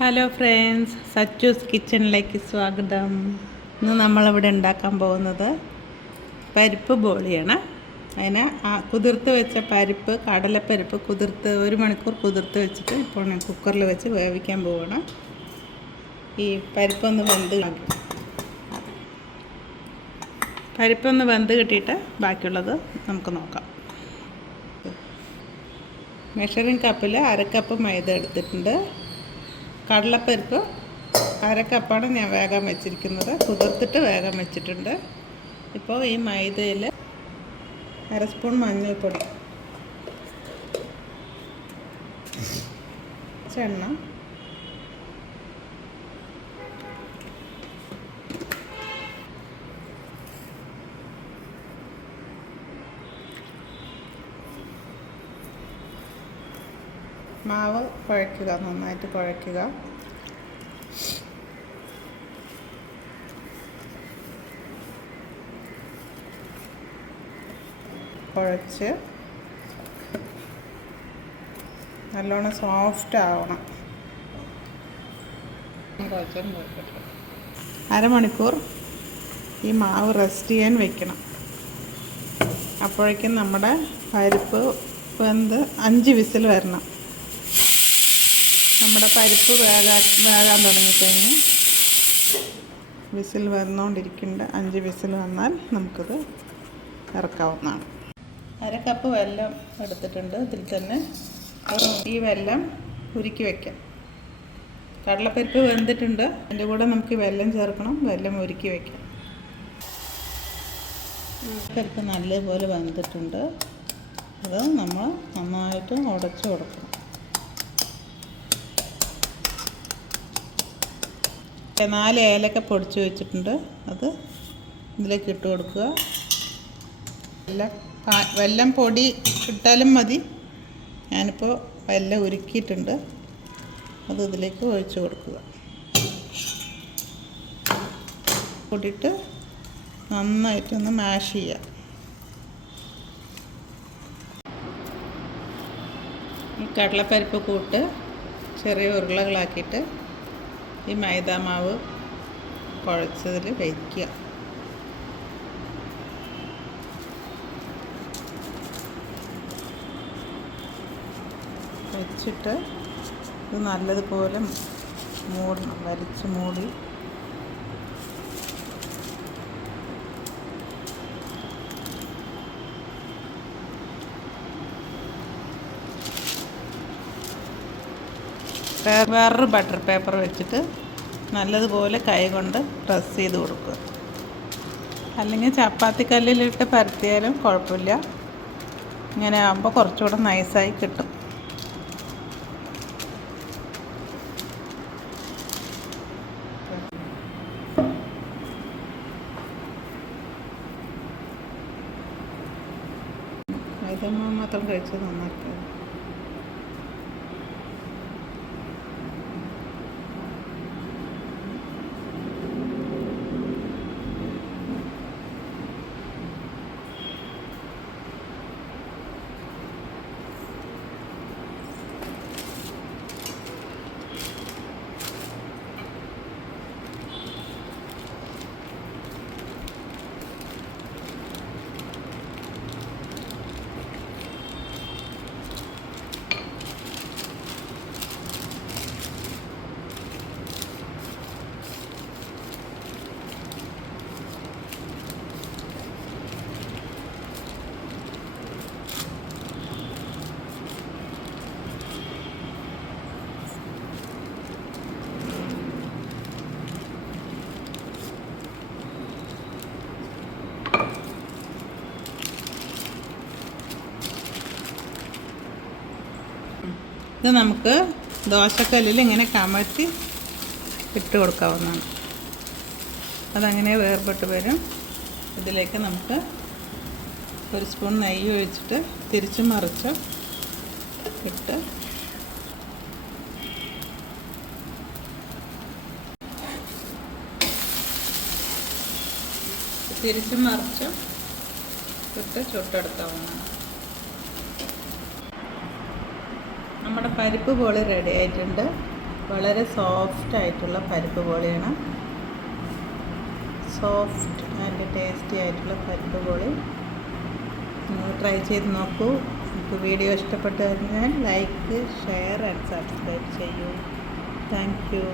Hello friends, സച്ചൂസ് കിച്ചണിലേക്ക് സ്വാഗതം. ഇന്ന് നമ്മളിവിടെ ഉണ്ടാക്കാൻ പോകുന്നത് പരിപ്പ് ബോളിയാണ്. അതിന് കുതിർത്ത് വെച്ച പരിപ്പ്, കടലപ്പരിപ്പ് കുതിർത്ത് 1 മണിക്കൂർ കുതിർത്ത് വെച്ചിട്ട് ഇപ്പോൾ ഞാൻ കുക്കറിൽ വെച്ച് വേവിക്കാൻ പോവുകയാണ്. ഈ പരിപ്പൊന്ന് വെന്ത് കിട്ടിയിട്ട് ബാക്കിയുള്ളത് നമുക്ക് നോക്കാം. മെഷറിംഗ് കപ്പിൽ 1/2 കപ്പ് മൈദ എടുത്തിട്ടുണ്ട്. കടലപ്പരിപ്പ് 1/2 കപ്പാണ് ഞാൻ വേഗം വെച്ചിരിക്കുന്നത്. കുതിർത്തിട്ട് വേഗം വെച്ചിട്ടുണ്ട്. ഇപ്പോൾ ഈ മൈദയിൽ 1/2 സ്പൂൺ മഞ്ഞൾപ്പൊടി, എണ്ണ, മാവ് കുഴയ്ക്കുക, നന്നായിട്ട് കുഴയ്ക്കുക. കുഴച്ച് നല്ലോണം സോഫ്റ്റ് ആവണം. അരമണിക്കൂർ ഈ മാവ് റെസ്റ്റ് ചെയ്യാൻ വെക്കണം. അപ്പോഴേക്കും നമ്മുടെ പരിപ്പ് വെന്ത് 5 വിസിൽ വരണം. നമ്മുടെ പരിപ്പ് വേകാൻ തുടങ്ങിക്കഴിഞ്ഞ് വിസിൽ വന്നുകൊണ്ടിരിക്കുന്നുണ്ട്. 5 വിസിൽ വന്നാൽ നമുക്കിത് ഇറക്കാവുന്നതാണ്. 1/2 കപ്പ് വെല്ലം എടുത്തിട്ടുണ്ട്. ഇതിൽ തന്നെ ഈ വെല്ലം ഉരുക്കി വയ്ക്കാം. കടലപ്പരിപ്പ് വെന്തിട്ടുണ്ട്. അതിൻ്റെ കൂടെ നമുക്ക് വെല്ലം ചേർക്കണം. വെല്ലം ഉരുക്കി വയ്ക്കാം. പരിപ്പ് നല്ലപോലെ വെന്തിട്ടുണ്ട്. അത് നമ്മൾ നന്നായിട്ട് ഉടച്ച് കൊടുക്കണം. 4 ഏലക്ക പൊടിച്ച് വെച്ചിട്ടുണ്ട്. അത് ഇതിലേക്ക് ഇട്ട് കൊടുക്കുക. വെല്ലം പൊടി ഇട്ടാലും മതി. ഞാനിപ്പോൾ വെല്ലം ഉരുക്കിയിട്ടുണ്ട്. അത് ഇതിലേക്ക് ഒഴിച്ച് കൊടുക്കുക. കൂട്ടിയിട്ട് നന്നായിട്ടൊന്ന് മാഷ് ചെയ്യുക. ഈ കടലപ്പരിപ്പ് കൂട്ട് ചെറിയ ഉരുളകളാക്കിയിട്ട് ഈ മൈദാമാവ് കുഴച്ചതിൽ വയ്ക്കുക. വെച്ചിട്ട് ഇത് നല്ലതുപോലെ മൂടണം. വലിച്ച് മൂടി വേറൊരു ബട്ടർ പേപ്പർ വെച്ചിട്ട് നല്ലതുപോലെ കൈ കൊണ്ട് പ്രസ് ചെയ്ത് കൊടുക്കുക. അല്ലെങ്കിൽ ചപ്പാത്തി കല്ലിലിട്ട് പരത്തിയാലും കുഴപ്പമില്ല. ഇങ്ങനെ ആകുമ്പോൾ കുറച്ചുകൂടെ നൈസായി കിട്ടും. മൈദമാവ് മാത്രം കഴിച്ച് നന്നാക്കുക. ഇത് നമുക്ക് ദോശക്കല്ലിൽ ഇങ്ങനെ കമഴ്ത്തി ഇട്ട് കൊടുക്കാവുന്നതാണ്. അതങ്ങനെ വേർപെട്ട് വരും. ഇതിലേക്ക് നമുക്ക് 1 സ്പൂൺ നെയ്യ് ഒഴിച്ചിട്ട് തിരിച്ചും മറിച്ചും ഇട്ട് തിരിച്ചും മറിച്ചും ഇട്ട് ചുട്ടെടുക്കാവുന്നതാണ്. നമ്മുടെ പരിപ്പ് ബോളി റെഡി ആയിട്ടുണ്ട്. വളരെ സോഫ്റ്റ് ആയിട്ടുള്ള പരിപ്പ് ബോളിയാണ്. സോഫ്റ്റ് ആൻഡ് ടേസ്റ്റി ആയിട്ടുള്ള പരിപ്പ് ബോളി നിങ്ങൾ ട്രൈ ചെയ്ത് നോക്കൂ. നിങ്ങൾക്ക് വീഡിയോ ഇഷ്ടപ്പെട്ടു കഴിഞ്ഞാൽ ലൈക്ക്, ഷെയർ ആൻഡ് സബ്സ്ക്രൈബ് ചെയ്യൂ. Thank you.